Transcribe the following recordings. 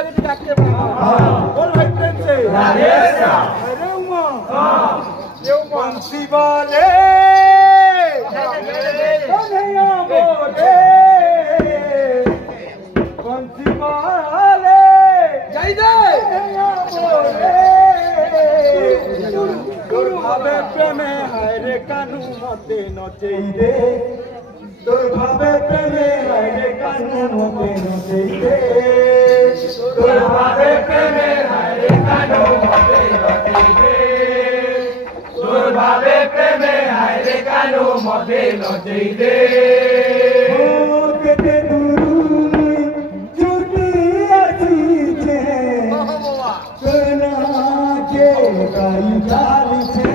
आगे टिक आगे बोल भाई प्रेम से अरे उमा ये बंसी वाले कन्हैया बोले बंसी वाले जय जय कन्हैया बोले তোর ভাবে প্রেমে হায়রে কানু মতে নচেই রে তোর ভাবে প্রেমে হায়রে কানু মতে নচেই রে তোর ভাবে প্রেমে হায়রে কানু মতে নচেই রে তোর ভাবে প্রেমে হায়রে কানু মতে নচেই রে ও কেতে দুরুই ছুটি আসিছে তোর না কে গাই চালিছে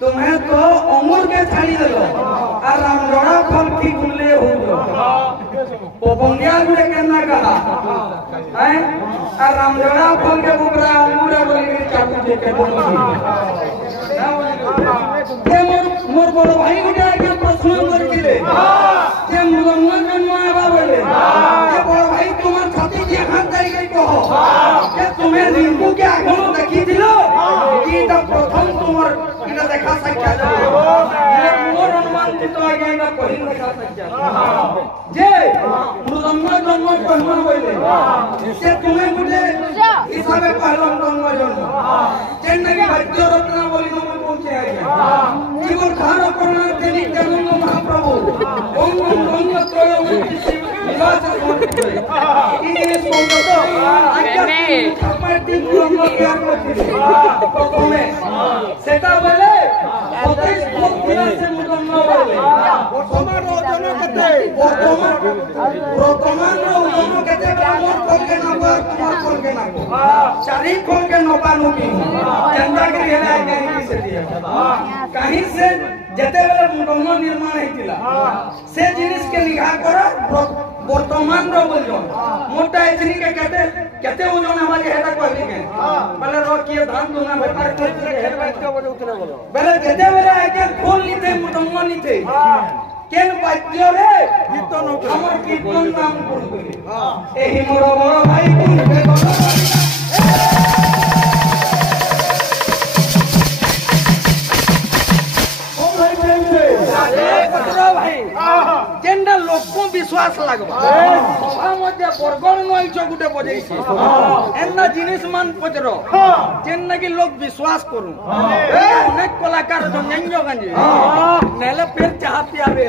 तुम्हें तो अमर के छाड़ी देलो आ रामगढ़ा फल की गुल्ले हो पोपंगिया गुड़े केना कहा हैं आ रामगढ़ा फल के बुबरा अमूरे बोली चाकू दे के बोली ये मोर बड़ भाई गुड़े के प्रश्न कर दिले ये मुगम्मन जन्म आवा बोले ये बड़ भाई तुम्हार छाती के हाथ धरी गई कहो ये तुम्हें रिंकू के आंखों देखी दिलो कि ता प्रथम तुम्हार इना देखा सख्या ये मोर अनुमान तो आगे ना पहिन देखा सख्या जे मुगम्मन जन्म कहमन बोले से तुम्हें मुझे हिसाबे पहला जन्म जेन के भाग्य रत्न बोली तुम पहुंचे आए जीवन धारण करना तेरी जन्म महाप्रभु ओम ओम त्रयोमुखी निवास समर्पित ये संगत आज्ञा छापाटी ब्रह्म ज्ञान करथिले प्रथमे सेटा बोले 25 भक्ति से मुगम्मन बोले वर्तमान ओजन कते वर्तमान ओजन कते ब्राह्मण फल के नंबर कुमार फल के नंबर चारि फल के नपानु की चंदा के हेला के से दिया कहीं से जते बेले मुगम्मन निर्माण हेतिला से जिनिस के निगाह करो वर्तमान रो बोल मोटा इतनी के कहते ओजन हमारे हेडा कहली के बोले रो किए धान दुना व्यापार करते हेड बात के बोले उतने बोलो बोले जते बेले आके खोल नीते मुगम्मन नीते केन बाज्य रे कीर्तन हमर कीर्तन नाम करबे एही मोर बड़ भाई के ओ भाई प्रेम से पचरो भाई जेनटा लोक विश्वास लागबा सभा मध्य बरगड़ नई गुटे बजेइछि एन्ना जिनिस मान पचरो जेन कि लोक विश्वास करू अनेक कलाकार जंजन जगंजी नेले फिर चाह पियाबे